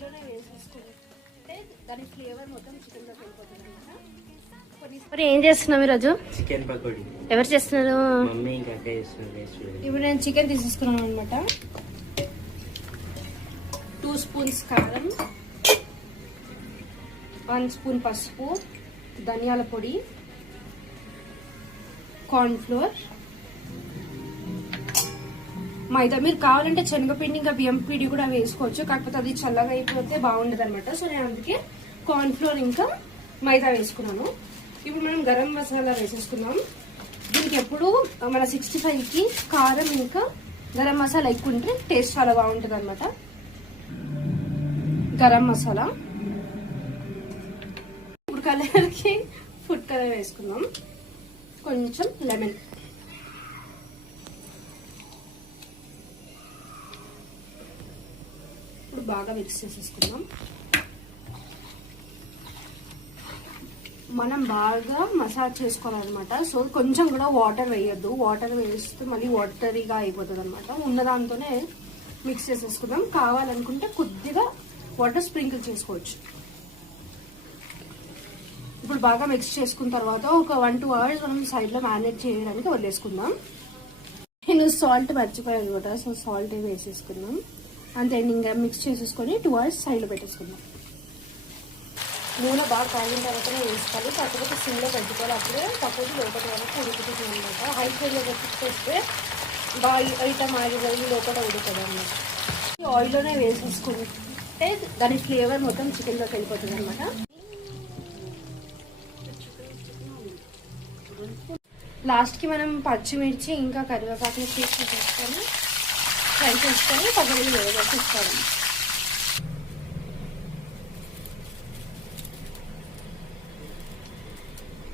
ఆయిల్లోనే వేసేసుకుంటే దాని ఫ్లేవర్ మొత్తం చికెన్లోకి వెళ్ళిపోతుంది అనమాట. మరి ఏం చేస్తున్నావు ఈరోజు? చికెన్ పకోడీ. ఎవరు చేస్తున్నారు? మమ్మీ ఇంకా అక్క చేస్తున్నారు. ఇప్పుడు నేను చికెన్ తీసేసుకున్నాను అనమాట. 2 స్పూన్స్ కారం, 1 స్పూన్ పసుపు, ధనియాల పొడి, కార్న్ ఫ్లోర్, మైదా. మీరు కావాలంటే శనగపిండి ఇంకా బియ్యం పిండి కూడా వేసుకోవచ్చు, కాకపోతే అది చల్లగా అయిపోతే బాగుండదు అనమాట. సో నేను అందుకే కార్న్ ఫ్లోర్ ఇంకా మైదా వేసుకున్నాను. ఇప్పుడు మనం గరం మసాలా వేసేసుకున్నాం. దీనికి ఎప్పుడు మన 65కి కారం ఇంకా గరం మసాలా ఎక్కువ ఉంటే టేస్ట్ చాలా బాగుంటుంది అనమాట. గరం మసాలా, ఇప్పుడు కలర్కి ఫుడ్ కలర్ వేసుకుందాం, కొంచెం లెమన్, ఇప్పుడు బాగా మిక్స్ చేసేసుకుందాం. మనం బాగా మసాజ్ చేసుకోవాలన్నమాట. సో కొంచెం కూడా వాటర్ వేయొద్దు, వాటర్ వేస్తే మళ్ళీ వాటరీగా అయిపోతుంది అనమాట. ఉన్న దాంతోనే మిక్స్ చేసేసుకుందాం. కావాలనుకుంటే కొద్దిగా వాటర్ స్ప్రింకిల్ చేసుకోవచ్చు. ఇప్పుడు బాగా మిక్స్ చేసుకున్న తర్వాత ఒక 1-2 అవర్స్ మనం సైడ్లో మ్యారినేట్ చేయడానికి వదిలేసుకుందాం. నేను సాల్ట్ మర్చిపోయాను అనమాట, సో సాల్ట్ వేసేసుకుందాం. అంతే, ఇంకా మిక్స్ చేసేసుకొని 2 అవర్స్ సైడ్లో పెట్టేసుకుందాం. నూనె బాగా కాగిన తర్వాతనే వేసుకోవాలి, కాకపోతే సిమ్లో పెట్టుకోవాలి. అప్పుడే పక్కకి లోపల వరకు ఉడుకుతుంది అనమాట. హై ఫ్లేమ్లో పెట్టుకొస్తే బాగా ఐటమ్ ఆగి లోపల ఉడుతుంది అనమాట. ఆయిల్లోనే వేసేసుకుంటే దాని ఫ్లేవర్ మొత్తం చికెన్లోకి వెళ్ళిపోతుంది అనమాట. లాస్ట్కి మనం పచ్చిమిర్చి ఇంకా కరివేపాకుని తీసుకొని ఫ్రై చేసుకొని పక్కకి వేసుకోవాలి.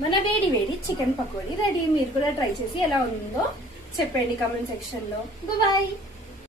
మన వేడి వేడి చికెన్ పకోడీ రెడీ. మీరు కూడా ట్రై చేసి ఎలా ఉందో చెప్పండి కామెంట్ సెక్షన్ లో. బాయ్.